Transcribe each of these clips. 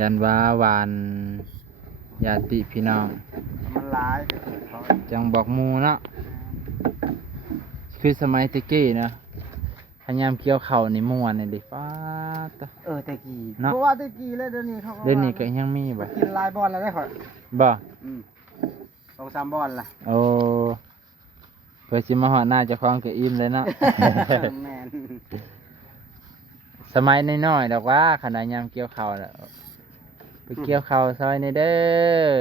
ยันว่าหวานญาติพี่น้องมันหลายเขา จังบอกหมู่เนาะคือสมัยตะกี้เนาะพยายามเกี่ยวข้าวนี่ม่วนนี่ดิป๊าด ตะกี้ เนาะ เพราะว่าตะกี้แล้วเดี๋ยวนี้เขา เดี๋ยวนี้ก็ยังมีบ่ กินหลายบอลแล้วได้ข่อย บ่ 2-3บอลล่ะ โอ้เพื่อสิมาฮอดหน้าเจ้าของก็อิ่มเลยเนาะ แม่น สมัยน้อยๆดอกว่าขณะยามเกี่ยวข้าวน่ะไปเกี่ยวข้าวซอยนี่เด้อ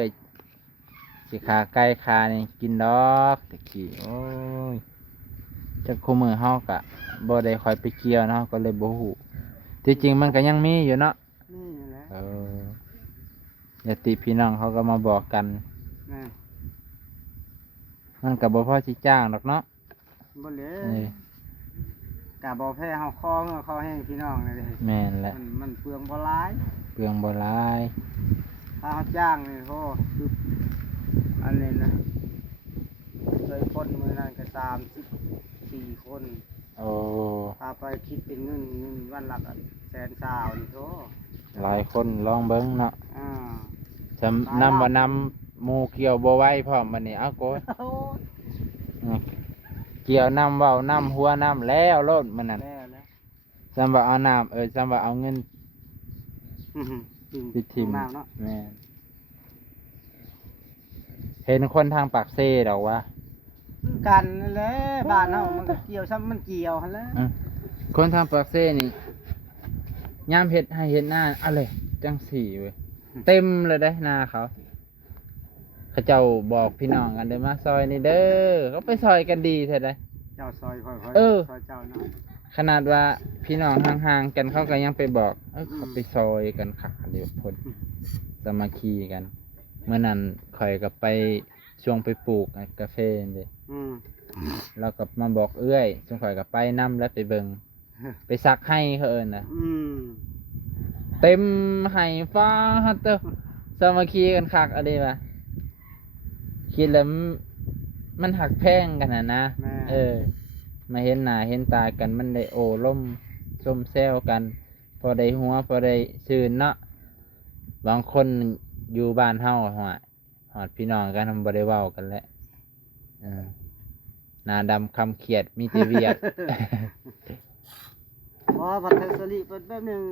สิขาไก่ขานี่กินดอกตะกี้โอ้ยจักคู่มือเฮาก็บ่ได้ค่อยไปเกี่ยวเนาะก็เลยบ่ฮู้ที่จริงมันก็ยังมีอยู่เนาะ นี่แหละ ญาติพี่น้องเขาก็มาบอกกัน แม่น มันก็บ่พอสิจ้างดอกเนาะ บ่เหล เออก ะบ่แพ้เฮาคอเงาคอแห้งพี่น้องเลยเด้ แม่นแหละ มันเปลืองบ่หลาย เปลืองบ่หลาย ถ้าเฮาจ้างนี่โหคืออันนี้นะเคยคนมื้อนั้นก็34คน โอ้ พาไปคิดเป็นเงินวันละ120,000นี่โธ่ หลายคนลองเบิ่งเนาะ อ่า จำนำว่านำหมู่เกี่ยวบ่ไหวพร้อมบัดนี้เอาโกย โอ้ เกี่ยวนำเว้านำหัวนำแล้วโลดมันนั่น แล้วแล้ว จำว่าเอาน้ำจำว่าเอาเงิน ไปทิม น้ำเนาะ แม่นเห็นคนทางปากเซ่ดอกว่า กันนั่นแหละบ้านเฮามันก็เกี่ยวซ้ำมันเกี่ยวหั่นแหละ คนทางปากเซ่นี่ยามเฮ็ดให้เฮ็ดหน้าเอาเลยจังสี่เว้ยเต็มเลยได้หน้าเขาเจ้าบอกพี่น้องกันเด้อมาซอยนี่เด้อเขาไปซอยกันดีแท้ได้ เจ้าซอยค่อย เออ ซอยเจ้าเนาะ ขนาดว่าพี่น้องห่างๆกันเขาก็ยังไปบอกเขาไปซอยกันขักเดียวพนสามัคคีกัน เมื่อนั้นข่อยก็ไปช่วงไปปลูกกาแฟนี่เด้ อืม เราก็มาบอกเอื้อยช่วงข่อยก็ไปนํแล้วไปเบิงไปซักให้เขาเอิ้นน่ะ อืม เต็มให้ฟ้าเตอสามัคคีกันคักอะไรวะคิดแล้วมันหักแพงกันนะ แม่ มาเห็นหน้าเห็นตากันมันได้โอ้ล่มส้มแซวกัน พอได้หัวพอได้ชื่นเนาะบางคนอยู่บ้านเฮาหอดพี่น้องกันทำบ่ได้เว้ากันแหล้วหน้าดำคำเขียดมีแต่เวียด พอบัดเทอร์สลิเปิดแป๊บหนึง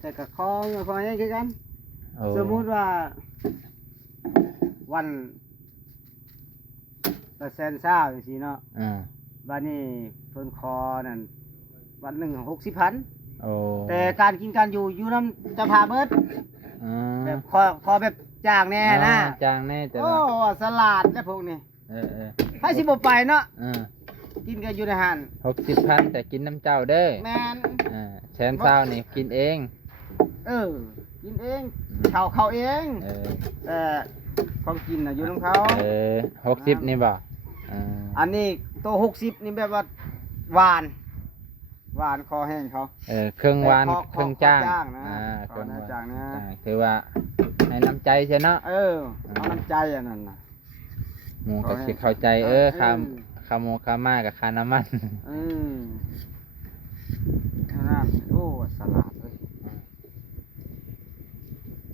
แต่ก็คอเงาคอแห้งคือกัน โอ้ สมมุติว่าวันละ120,000จังซี่เนาะ อ่า บัดนี้เพิ่นคอนั่นวันหนึง60,000 โอ้ แต่การกินการอยู่นำจะพาเบิด อ่า แบบขอแบบจ้างแน่นะ จางแน่แต่ โอ้ ละ สลาดและพวกนี้ เออ ให้สิบ่ไปเนาะ ๆ กินกันอยู่ในหัน 60,000แต่กินน้ำเจ้าเด้อ แมน แชนเศร้านี่กินเอง กินเองเขาเอง เออ แต่ของกินน่ะอยู่ของเขา 60นี่บ่อันนี้ตัว60นี่แบบว่าหวานคอแห้งเขา เครื่องหวาน แต่ เครื่องจ้าง นะ เค ขอ รื่อง นะ หวาน จ้างนะ คือว่าให้น้ำใจใช่เนาะ เอาน้ำใจอันนั้นน่ะ หมูก็สิเข้าใจค่าหมูค่ามากับค่าน้ำมัน นั่นโอ้สลาดเลย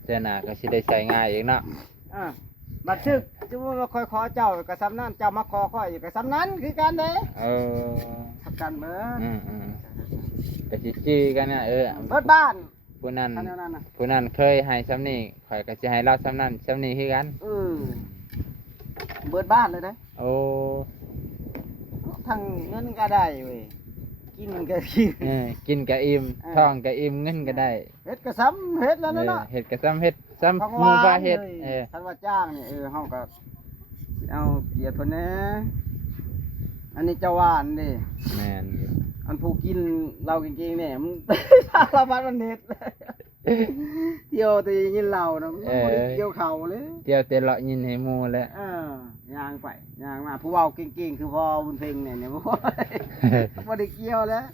เจ้าหน้าก็สิได้ใช้ง่ายเองเนาะ บัดชึกจะว่าคอยขอเจ้ากับซ้ำนั้นเจ้ามาขอค่อยอยู่กับซ้ำนั้นคือกันเด้ ทับกันเบิด ก็สิจี้กันเนี่ยเบิดบ้าน ผู้นั้น ท่านนั้นน่ะ ผู้นั้นเคยให้ซ้ำนี่ข่อยก็สิให้เราซ้ำนั้นซ้ำนี่คือกัน เบิดบ้านเลยนะ โอ้ ทั้งเงินก็ได้เว้ยกินก็กิน กินกะอิ่มท้องกะอิ่มเงินก็ได้ เฮ็ดก็ซ้ำเฮ็ดแล้วนั่นน่ะ เฮ็ดกะซ้ำเฮ็ดซ้ำ ของ หมู่ว่าเฮ็ด เลยท่านว่าจ้างนี่เฮาก็เอาเกียรติเพิ่นแหน่อันนี้เจ้าว่านเด้ แม่น อันผู้กินเหล้าเก่งๆเนี่ยมัน สารพัดมันเฮ็ดเที่ยวแต่ยินเหล้านะมันบ่ได้เกี่ยวเขาเลย เที่ยวแต่เลาะยินให้หมู่แหล้ว ย่างไปย่างมาผู้เว้าเก่งๆคือพอบุญเพ็งเนี่ยบ่บ่ได้เกี่ยวแล้ว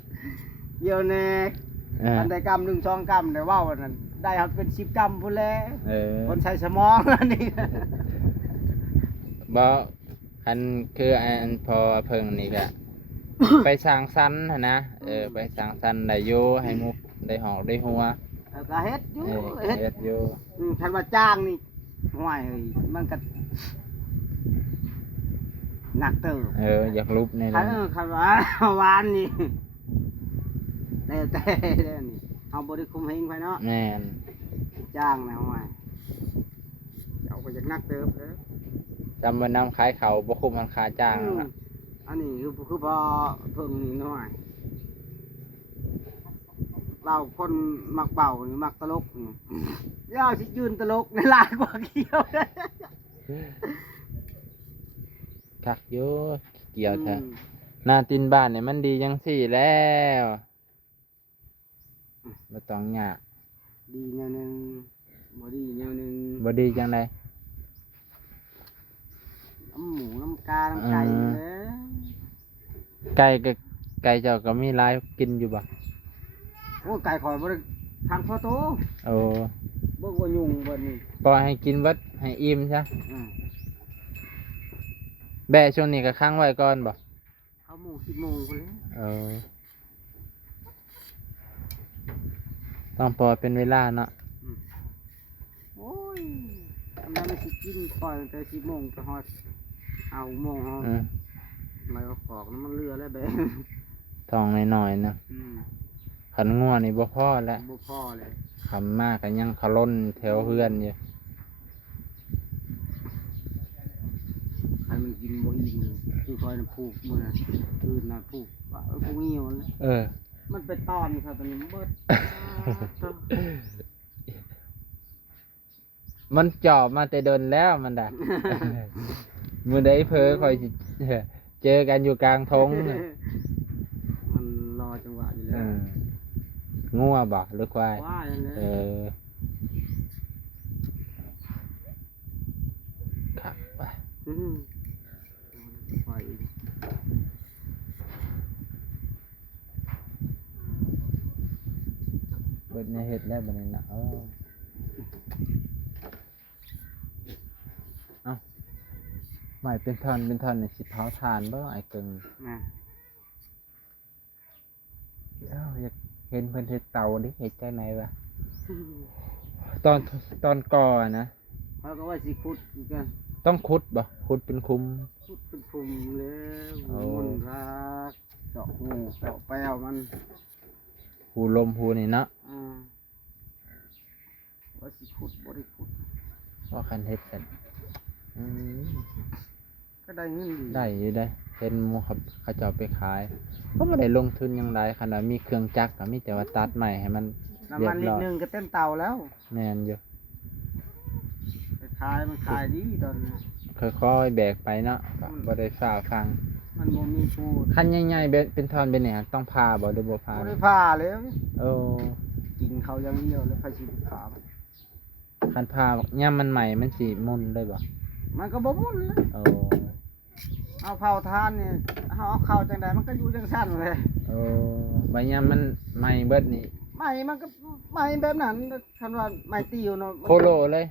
เกี่ยวแน่อันใดกรรม1 2กรรมได้เว้านั่นได้ครับเป็น10กรรมพุ่นแหละคนใช้สมองอันนี้ บ่อันคืออันพอเพิ่งนี่ก็ ไปสร้างสรรค์หั่นนะไปสร้างสรรค์ได้อยู่ให้หมู่ได้หอกได้หัว แล้วก็เฮ็ดอยู่ เฮ็ดอยู่ คันว่าจ้างนี่ห่วยเอ้ยมันก็หนักเติบ อยากลุบใน คั นั้น นคันว่าหวานนี่แต่นี่เอาบ่ได้คุมเฮงไปเนาะ แม่น จ้างนะห่วยเอาไปจากนักเติบเด้อ จำว่านำขายเขาบ่คุ้มมันค่าจ้างนั่นล่ะ อันนี้คือพอเพิ่งนี่หน่อยเราคนมักเบานี่มักตลกนี่ย่าสิยืนตลกในลายกว่าเกี่ยว คักอยู่เกี่ยวแท้หน้าตีนบ้านเนี่ยมันดีจังสี่แล้วบ่ต้องยาก ดีแนวหนึงบ่ดีแนวหนึง บ่ดีจังได น้ำหมูน้ำกาน้ำไก่เด้อ ไก่ก็ไก่เจ้าก็มีหลายกินอยู่บ่ โอ้ไก่ข่อยบ่ได้ทางพ่อโต โอ้ เบิ่งว่ายุงเบิ่นี่ ปล่อยให้กินเบิดให้อิ่มซะ อืม แบะช่วงนี้ก็ค้างไว้ก่อนบ่ เอาหมู10โมงพุ่นเลย เออต้องปล่อยเป็นเวลาเนาะ โอ้ยทำไมมันสิกินปล่อยตั้งแต่10โมงไปฮอดเอาโมงเฮา อืม ไม่ก็กอกน้ำมันเรือแล้วแบง ท้องน้อยๆนะขันงัวนี่บ่พอแล้ว บุพ่อเลย คำมากก็ยังเขาล้นแถวเฮือนอยู่ ใครมันกินบ่อิ่มเลยคือคอยน้ำผูกมือน่ะคืนน่ะผูกว่าผูกเหี่ยวเลย เออ มันเป็นตอนครับตอนนี้มันเบิด มันจอบมาแต่เดินแล้วมันด่ะ มือใดเพ้อคอยสิเจอกันอยู่กลางทงน่ะ มันรอจังหวะอยู่ เอ แล้ว องัวบ่หรือควาย ว่าอย่างนี้ เออครับไป ไป เบิดในเฮ็ดแล้วบัดนี้นะเอาไม่เป็นท่อนนี่สิเผาถ่านบ่ไอ้กึ่ง นะ อยากเห็นเพิ่นเฮ็ดเตาดิเฮ็ดจังไหนวะตอนก่อนะ เขาก็ว่าสิขุดอีกกัน ต้องขุดบ่ขุดเป็นคุม ขุดเป็นภูมิแล้ว โอ้ มันรักเจาะหูเจาะแป้วมัน หูลมหูนี่เนาะ ว่าสิขุดบ่ได้ขุด ว่าคันเฮ็ดกันอืม ก็ได้เงินดี ได้อยู่ได้เห็นหมู่เขาเจ้าไปขายก็บ่ได้ลงทุนหยังไดขนาดมีเครื่องจักรก็มีแต่ว่าตัดใหม่ให้มัน น้ำมันลิตรหนึงก็เต็มเตาแล้ว แม่นอยู่ ไปขายมันขายดีตอนนี้ ค่อยๆแบกไปเนาะก็บ่ได้ฝ่าฟัง มันบ่มีผู้ คันใหญ่ๆเป็นท่อนเป็นเนี่ยต้องพาบ่หรือบ่พา บ่ได้ผ่าเลย โอ้ กินเขาอย่างเดียวแล้วไปสิขามัน คันพายามมันใหม่มันสิมุนเลยบ่ มันก็บ่มุ่นเลย โอ้ เอาเผาทานเนี่ยเอาเข้าจังใดมันก็อยู่จังซั่นเลย โอ้บางยามมันใหม่เบิดนี่ ไม้มันก็ไม้แบบนั้นคันว่าไม้ติวเนาะ โคโลเลย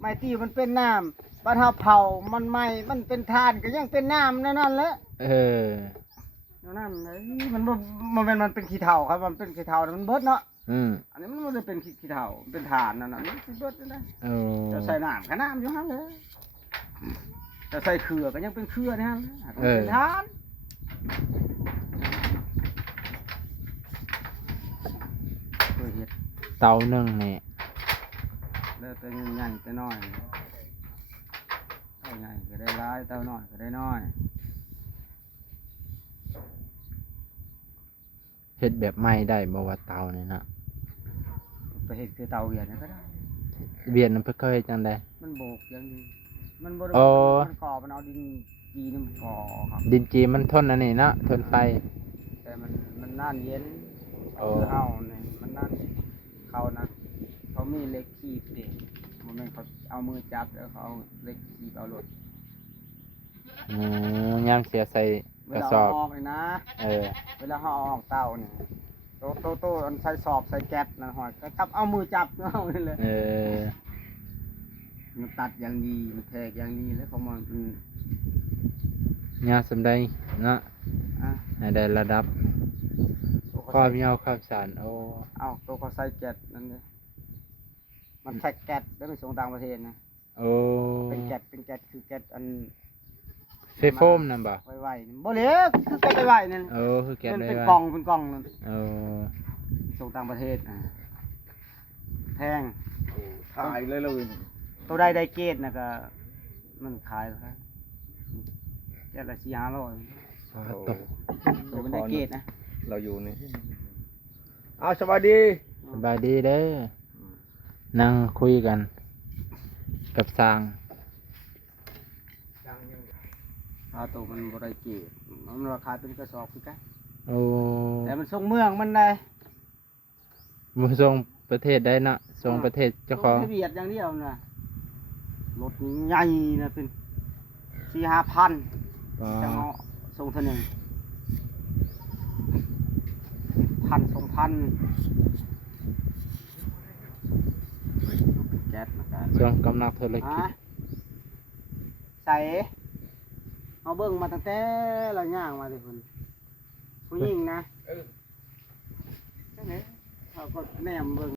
ไม้ติวมันเป็นน้ำบัดเฮาเผามันไหม้มันเป็นทานก็ยังเป็นน้ำนั่นแหละ เออ นั่นเลยมันบ่มันเป็นขี้เถ้าครับมันเป็นขี้เถ้ามันเบิดเนาะ อืม อันนี้มันบ่ได้เป็นขี้เถ้าเป็นฐานนั่นน่ะมันสิเบิดนั่นนะ โอ้ จะใส่น้ำก็น้ำอยู่หั่นเลยจะใส่เขือก็ยังเป็นเขือนี่หั่นเป็นฐานเคยเฮ็ด เตาหนึ่งนี่ แล้วแต่ใหญ่แต่น้อยเต้าใหญ่ก็ได้หลายเต้าน้อยก็ได้น้อย เฮ็ดแบบใหม่ได้บ่ว่าเตานี่นะ ไปเฮ็ดคือเตาเวียนก็ได้ เวียดนามเพิ่นเคยเฮ็ดจังได๋ มันโบกอย่างนี้มันบ่ได้ อ๋อ มันก่อมันเอาดินจีนมันก่อครับ ดินจีมันทนอันนี้เนาะทนไฟ แต่มันน่านเย็น โอ้ เฮาเนี่ยมันน่านเขานะเขามีเหล็กคีบดิมันแม่นเขาเอามือจับแล้วเขาเอาเหล็กคีบเอารถ ยามเสียใส่ เว กระ ลา สอ เอา บ ออกเลยนะ เออ เวลาเขาเอาออกเตาเนี่ยโตอันใส่สอบใส่แก๊สนั่นหอยก็จับเอามือจับเอาเลย เออ มันตัดอย่างดีมันแทกอย่างดีแล้วเขามัน ยามสำใดเนาะ อ่ะ ให้ได้ระดับ ตัว ความ เขาใส่ ยาวความสั้นโอ้ เอาตัวเขาใส่แก๊สนั่นเลย มันใส่แก๊สแล้วไปส่งต่างประเทศนะ โอ้ เป็นแก๊สคือแก๊สอัน เฟโฟมนั่นบ่ ไวๆบ่เหลือคือแก๊สไวๆนั่น โอ้คือแก๊ส มัน ได้ เป็น ว่าก ล่องนั่น โอ้ ส่งต่างประเทศแพง ถ่ายเลยเลย ตัวใดได้เกรดนะก็มันขายแล้วครับแก๊สละ4-500 สาธุ ตัวมันได้เกรดนะ เราอยู่นี่เอาสวัสดี สบายดีเด้อนั่งคุยกัน กับสร้าง ตัวมันบ่ได้เกรดมันราคาเป็นกระสอบคือกัน โอ้ แต่มันส่งเมืองมันได้ บ่ส่งประเทศได้เนาะส่งประเทศเจ้าของ ส่ทะเบียนอย่างเดียวนะรถใหญ่นะเป็น4-5 พัน อ๋อ จังเนาะส่งเท่านึง1,000-2,000แก๊สนะครับ ส่งกำลังธุรกิจ ใส่เอาเบิ่งมาตั้งแต่เราย่างมาเลยคุณผู้หญิงนะเขาก็แนมเบิ่ง